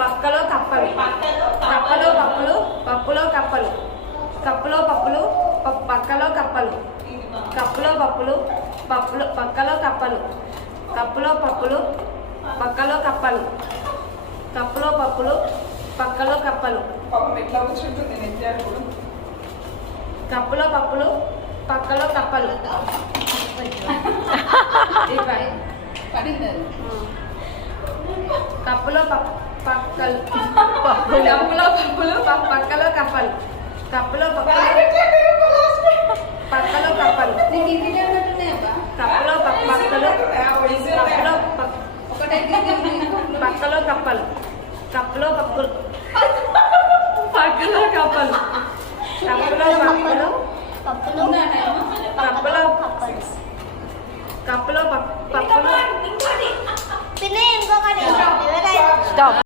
పక్కలో కప్పలు, కప్పలో పప్పులు, పప్పులో కప్పలు, కప్పులో పప్పులు, పక్కలో కప్పలు, కప్పులో పప్పులు, పక్కలో కప్పలు, కప్పులో పప్పులు, పక్కలో కప్పలు, కప్పులో పప్పులు, పక్కలో కప్పలు, కప్పులో పప్పులు, పక్కలో కప్పలు. కప్పులో పక్కలు, కప్పులో పప్పులు, పక్కలో కప్పలు, కప్పులో పక్కలో కప్పలు, కప్పులో పక్కలు, పక్కలో కప్పలు, కప్పులో పప్పులు, పక్కలో కప్పలు, కప్పులో పప్పులు, కప్పులో పప్పులు. ఇంకొకటి